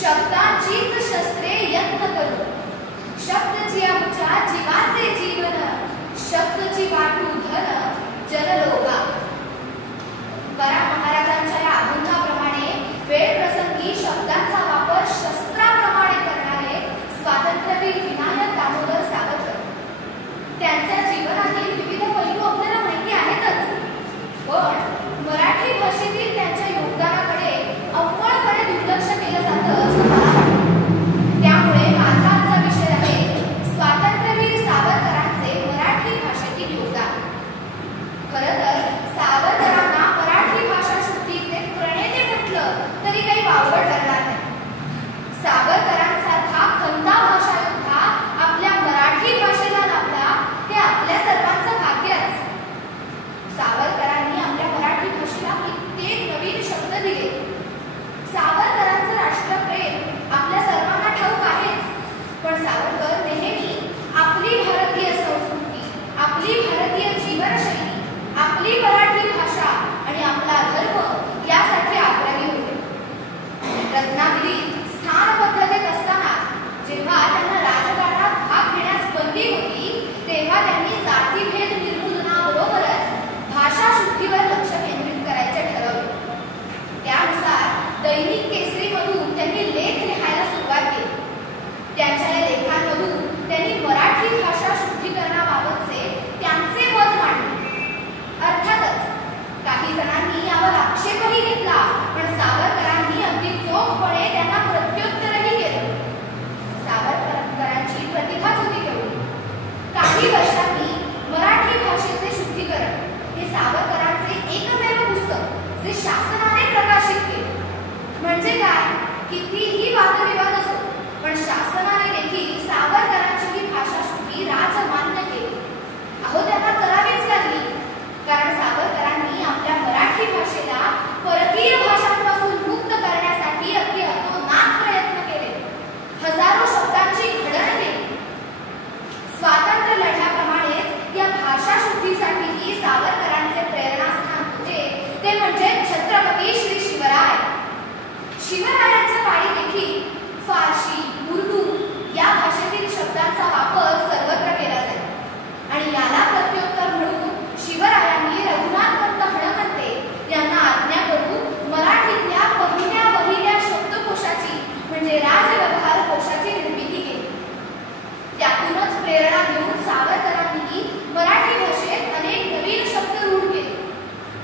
शब्दांचीच शस्त्रे यत्न करू, शब्दची आमच्या जीवाचे जीवन, शब्दची वाटू धन जनलोका. तुकाराम महाराजांच्या या अभंगाप्रमाणे वेळ प्रसंगी शब्दांचा वापर शस्त्राप्रमाणे करणारे स्वातंत्र्यवीर विनायक दामोदर सावरकर. त्यांच्या जीवनातील विविध पैलू आपल्याला माहिती आहेतच, पण मराठी भाषेतील त्यांच्या योगदानाकडे अंमळपणे दुर्लक्ष केलं जातं असं मला वाटतं. त्यामुळे माझा आजचा विषय आहे स्वातंत्र्यवीर सावरकरांचे मराठी भाषेतील योगदान. खरं तर सावरकरांना मराठी भाषा शुद्धीचे प्रणेते म्हटलं तरी काही वावगं ठरणार नाही. सावरकरांसारखा खंदा भाषा योद्धा आपल्या मराठी भाषेला लाभला हे आपल्या सर्वांचं भाग्यच. सावरकरांनी आपल्या मराठी भाषेला कित्येक नवीन शब्द दिले. सावरकरांचं राष्ट्रप्रेम आपल्या सर्वांना ठाऊक आहेच, पण सावरकर नेहमी आपली भारतीय संस्कृती, आपली भारतीय जीवनशैली, आपली मराठी भाषा आणि आपला धर्म यासाठी आग्रही होते. रत्नागिरीत स्थानबद्धतेत असताना जेव्हा त्यांना राजकारणात भाग घेण्यास बंदी होती, तेव्हा त्यांनी जातीभेद निर्मूलनाबरोबरच भाषा शुद्धीवर लक्ष केंद्रित करायचे ठरवले. त्यानुसार दैनिक केसरीमधून त्यांनी लेख लिहायला सुरुवात केली. त्यांच्या या लेखांमधून त्यांनी मराठी भाषा शुद्धीकरणाबाबतचे त्यांचे मत मांडले. अर्थातच काही जणांनी यावर आक्षेपही घेतला, पण सावरकरांनी अगदी चोखपणे त्यांना प्रत्युत्तरही केलं. सावरकरांची प्रतिभाच होती तेवढी. काही वर्षांनी मराठी भाषेचे शुद्धीकरण हे सावरकरांचे एकमेव पुस्तक जे शासनाने प्रकाशित केले. म्हणजे काय, कितीही वादविवाद असो, पण शासनाने देखील सावरकरांची ही भाषा शुद्धी राजमान्य केली. अहो, त्यांना करावीच लागली, कारण सावरकरांनी आपल्या मराठी भाषेला परकीय भाषांपासून मुक्त करण्यासाठी अगदी अतोनात प्रयत्न केले. हजारो शब्दांची घडण केली. स्वातंत्र्य लढ्याप्रमाणेच या भाषा शुद्धीसाठीही सावरकरांचे प्रेरणास्थान होते ते म्हणजे छत्रपती श्री शिवराय. शिवरायांच्या काळी देखील फारसी, उर्दू या भाषेतील शब्दांचा वापर सर्वत्र केला जाई आणि याला प्रत्युत्तर म्हणून शिवरायांनी रघुनाथपंत हणमंते यांना आज्ञा करून मराठीतल्या पहिल्या शब्दकोशाची म्हणजे राजव्यवहार कोशाची निर्मिती केली. त्यातूनच प्रेरणा घेऊन सावरकरांनी मराठी भाषेत अनेक नवीन शब्द रूढ केले.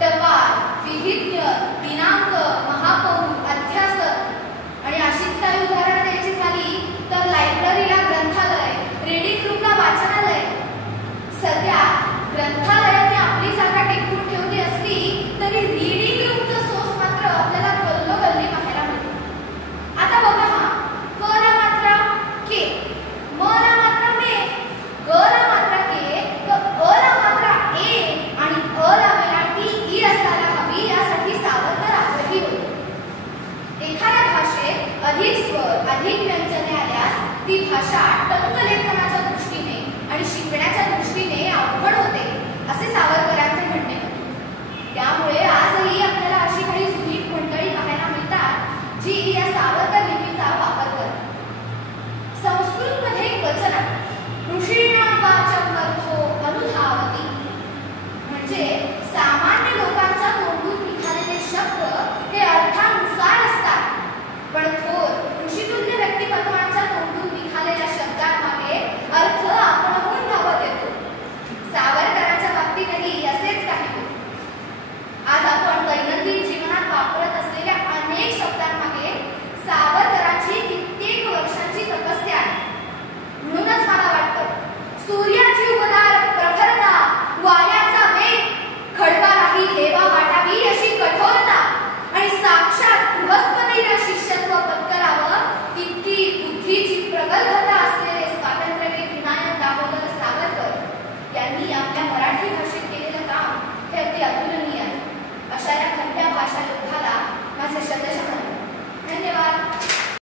टपाल, विधिज्ञ, दिनांक, महापौर, अध्यासन आणि अशीच काही उदाहरणं द्यायची झाली तर लायब्ररीला ग्रंथालय, रीडिंग रूमला वाचनालय. सध्या ग्रंथालयाने आपली जागा टिकवून ठेवली असली तरी रीडिंग रूमचं सोस मात्र आपल्याला गल्लोगल्ली पाहायला मिळतो. आता बघा, हा क ला मात्रा के, म ला मात्रा मे, ग ला मात्रा के, तर अ ला मात्रा ए आणि अ ला वेलांटी ई असायला हवी यासाठी सावरकर आग्रही होते. एखाद्या भाषेत अधिक स्वर, अधिक व्यंजने आल्यास ती भाषा टंकलेखनाच्या दृष्टीने आणि शिकण्याच्या दृष्टीने अवघड होते असे सावरकरांचे म्हणणे होते. त्यामुळे आजही आपल्याला अशी काही जुनी मंडळी पाहायला मिळतात जी या सावरकर लिपीचा वापर करतात. संस्कृतमध्ये एक वचन आहे, ऋषीणां वाचं अर्थो अनुधावती, म्हणजे सामान्य लोकांच्या तोंडून निघालेले शब्द हे अर्थानुसार असतात, पण थोर ऋषितुल्य व्यक्तिमत्वांच्या तोंडून निघालेल्या शब्दांमागे अर्थ आपणहून धावत येतो. सावरकरांच्या बाबतीतही असेच काही होते. आज आपण दैनंदिन जीवनात वापरत असलेल्या अनेक शब्दांमागे सावरकरांची कित्येक वर्षांची तपस्या आहे. म्हणूनच मला वाटतं सूर्याची उबदार प्रखरता, वाऱ्याचा वेग, खडकालाही हेवा वाटावी अशी कठोरता आणि साक्षात बृहस्पतीला शिष्यत्व पत्करावं इतकी बुद्धीची प्रगल्भता असलेले स्वातंत्र्यवीर विनायक दामोदर सावरकर यांनी आपल्या मराठी भाषेत केलेलं काम हे अगदी अतुलनीय आहे. अशा या खंड्या भाषा योद्धाला माझे शतशः धन्यवाद.